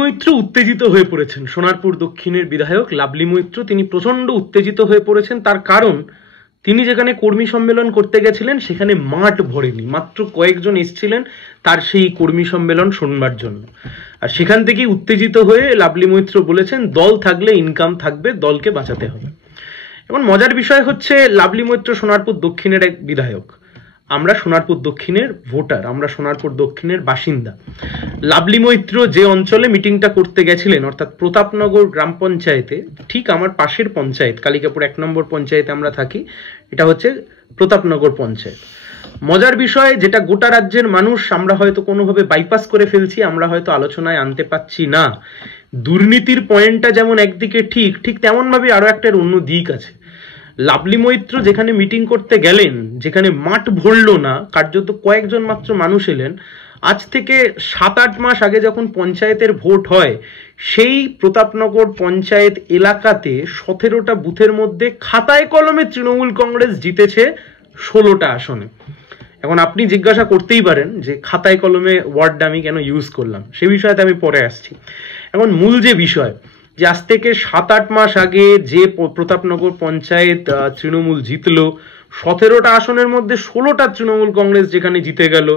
মৈত্র উত্তেজিত হয়ে পড়েছেন। সোনারপুর দক্ষিণের বিধায়ক লাভলি মৈত্র তিনি প্রচন্ড উত্তেজিত হয়ে পড়েছেন। তার কারণ, তিনি যেখানে কর্মী সম্মেলন করতে গেছিলেন সেখানে মাঠ ভরেনি, মাত্র কয়েকজন এসেছিলেন তার সেই কর্মী সম্মেলন শুনবার জন্য। আর সেখান থেকেই উত্তেজিত হয়ে লাভলি মৈত্র বলেছেন, দল থাকলে ইনকাম থাকবে, দলকে বাঁচাতে হবে। এখন মজার বিষয় হচ্ছে, লাভলি মৈত্র সোনারপুর দক্ষিণের এক বিধায়ক, আমরা সোনারপুর দক্ষিণের ভোটার, আমরা সোনারপুর দক্ষিণের বাসিন্দা। লাভলি মৈত্র যে অঞ্চলে মিটিংটা করতে গেছিলেন, অর্থাৎ প্রতাপনগর গ্রাম পঞ্চায়েতে, ঠিক আমার পাশের পঞ্চায়েত, কালিকাপুর 1 নম্বর পঞ্চায়েতে আমরা থাকি, এটা হচ্ছে প্রতাপনগর পঞ্চায়েত। মজার বিষয় যেটা গোটা রাজ্যের মানুষ আমরা হয়তো কোনোভাবে বাইপাস করে ফেলছি, আমরা হয়তো আলোচনায় আনতে পাচ্ছি না। দুর্নীতির পয়েন্টটা যেমন একদিকে ঠিক, ঠিক তেমন ভাবে আরো একটা অন্য দিক আছে। লাভলি মৈত্র যেখানে মিটিং করতে গেলেন, যেখানে মাঠ ভরলো না, কার্যত কয়েকজন মাত্র মানুষ এলেন। আজ থেকে 7-8 মাস আগে যখন পঞ্চায়েতের ভোট হয়, সেই প্রতাপনগর পঞ্চায়েত এলাকাতে 17টা বুথের মধ্যে খাতায় কলমে তৃণমূল কংগ্রেস জিতেছে 16টা আসনে। এখন আপনি জিজ্ঞাসা করতেই পারেন যে খাতায় কলমে ওয়ার্ডটা আমি কেন ইউজ করলাম, সে বিষয়তে আমি পরে আসছি। এখন মূল যে বিষয়, যে আজ থেকে 7-8 মাস আগে যে প্রতাপনগর পঞ্চায়েত তৃণমূল জিতলো, 17টা আসনের মধ্যে 16টা তৃণমূল কংগ্রেস যেখানে জিতে গেল,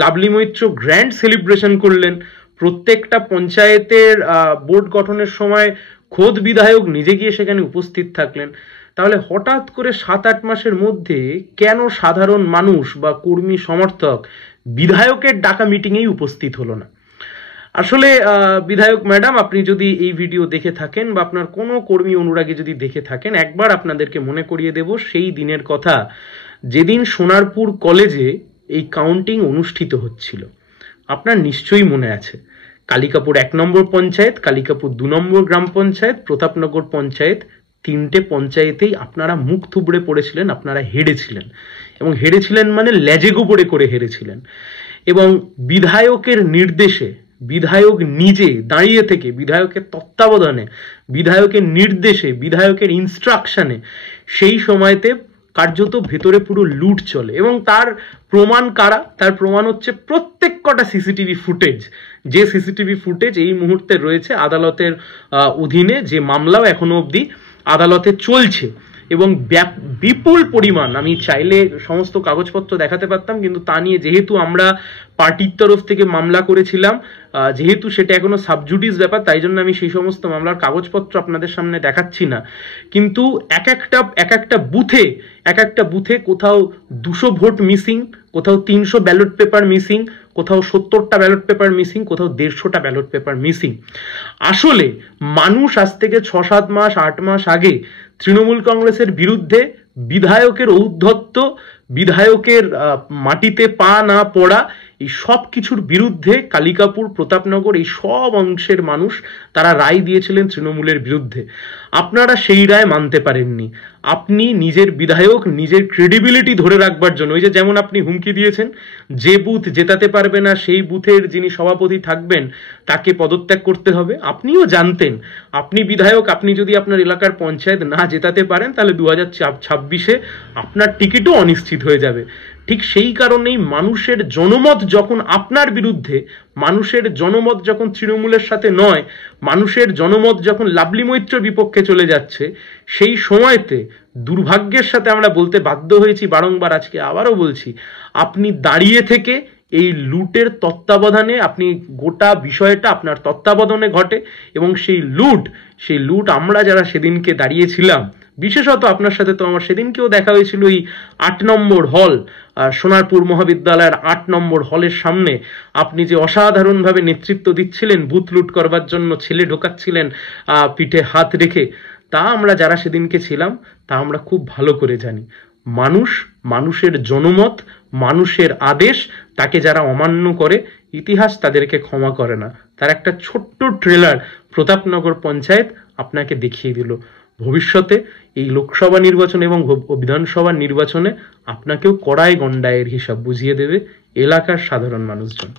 লাভলি মৈত্র গ্র্যান্ড সেলিব্রেশন করলেন। প্রত্যেকটা পঞ্চায়েতের বোর্ড গঠনের সময় খোদ বিধায়ক নিজে গিয়ে সেখানে উপস্থিত থাকলেন। তাহলে হঠাৎ করে 7-8 মাসের মধ্যে কেন সাধারণ মানুষ বা কর্মী সমর্থক বিধায়কের ডাকা মিটিংয়েই উপস্থিত হলো না? আসলে বিধায়ক ম্যাডাম, আপনি যদি এই ভিডিও দেখে থাকেন বা আপনার কোনো কর্মী অনুরাগী যদি দেখে থাকেন, একবার আপনাদেরকে মনে করিয়ে দেব সেই দিনের কথা, যেদিন সোনারপুর কলেজে এই কাউন্টিং অনুষ্ঠিত হচ্ছিল। আপনার নিশ্চয়ই মনে আছে, কালিকাপুর 1 নম্বর পঞ্চায়েত, কালিকাপুর 2 নম্বর গ্রাম পঞ্চায়েত, প্রতাপনগর পঞ্চায়েত, 3টে পঞ্চায়েতেই আপনারা মুখ থুবড়ে পড়েছিলেন, আপনারা হেরেছিলেন। এবং হেরেছিলেন মানে লেজে গোবরে করে হেরেছিলেন। এবং বিধায়কের নির্দেশে, বিধায়ক নিজে দাঁড়িয়ে থেকে, বিধায়কের তত্ত্বাবধানে, বিধায়কের নির্দেশে, বিধায়কের ইনস্ট্রাকশনে সেই সময়তে কার্যত ভেতরে পুরো লুট চলে। এবং তার প্রমাণ কারা? তার প্রমাণ হচ্ছে প্রত্যেক কটা সিসিটিভি ফুটেজ, যে সিসিটিভি ফুটেজ এই মুহূর্তে রয়েছে আদালতের অধীনে, যে মামলাও এখনো অবধি আদালতে চলছে। এবং বিপুল পরিমাণ, আমি চাইলে সমস্ত কাগজপত্র দেখাতে পারতাম, কিন্তু তা নিয়ে যেহেতু আমরা পার্টির তরফ থেকে মামলা করেছিলাম, যেহেতু সেটা এখনো সাবজুডিস ব্যাপার, তাই জন্য আমি সেই সমস্ত মামলার কাগজপত্র আপনাদের সামনে দেখাচ্ছি না। কিন্তু এক একটা বুথে কোথাও 200 ভোট মিসিং, কোথাও 300 ব্যালট পেপার মিসিং, কোথাও 70টা ব্যালট পেপার মিসিং, কোথাও 150টা ব্যালট পেপার মিসিং। আসলে মানুষ আজ থেকে 6-7 মাস 8 মাস আগে তৃণমূল কংগ্রেসের বিরুদ্ধে বিধায়কের ঔদ্ধত্য, বিধায়কের মাটিতে পা না পড়া, এই সব কিছুর বিরুদ্ধে কালিকাপুর, প্রতাপনগর, এই সব অংশের মানুষ তারা রায় দিয়েছিলেন তৃণমূলের বিরুদ্ধে। আপনারা সেই রায় মানতে পারেননি। আপনি নিজের বিধায়ক, নিজের ক্রেডিবিলিটি ধরে রাখবার জন্য, ওই যে যেমন আপনি হুমকি দিয়েছেন, যে বুথ জেতাতে পারবে না সেই বুথের যিনি সভাপতি থাকবেন তাকে পদত্যাগ করতে হবে। আপনিও জানতেন, আপনি বিধায়ক, আপনি যদি আপনার এলাকার পঞ্চায়েত না জেতাতে পারেন তাহলে 2026-এ আপনার টিকিটও অনিশ্চিত হয়ে যাবে। ঠিক সেই কারণেই মানুষের জনমত যখন আপনার বিরুদ্ধে, মানুষের জনমত যখন তৃণমূলের সাথে নয়, মানুষের জনমত যখন লাভলি মৈত্রের বিপক্ষে চলে যাচ্ছে, সেই সময়তে দুর্ভাগ্যের সাথে আমরা বলতে বাধ্য হয়েছি বারংবার, আজকে আবারও বলছি, আপনি দাঁড়িয়ে থেকে এই লুটের তত্ত্বাবধানে, আপনি গোটা বিষয়টা আপনার তত্ত্বাবধানে ঘটে। এবং সেই লুট আমরা যারা সেদিনকে দাঁড়িয়েছিলাম, বিশেষত আপনার সাথে তো আমার সেদিনকেও দেখা হয়েছিল এই 8 নম্বর হল, সোনারপুর মহাবিদ্যালয়ের 8 নম্বর হলের সামনে আপনি যে অসাধারণভাবে নেতৃত্ব দিচ্ছিলেন, বুথ লুট করবার জন্য ছেলে ঢোকাচ্ছিলেন পিঠে হাত রেখে, তা আমরা যারা সেদিনকে ছিলাম তা আমরা খুব ভালো করে জানি। মানুষের জনমত, মানুষের আদেশ, তাকে যারা অমান্য করে, ইতিহাস তাদেরকে ক্ষমা করে না। তার একটা ছোট্ট ট্রেলার প্রতাপনগর পঞ্চায়েত আপনাকে দেখিয়ে দিল। ভবিষ্যতে এই লোকসভা নির্বাচন এবং বিধানসভা নির্বাচনে আপনাকেও কড়াই গন্ডায়ের হিসাব বুঝিয়ে দেবে এলাকার সাধারণ মানুষজন।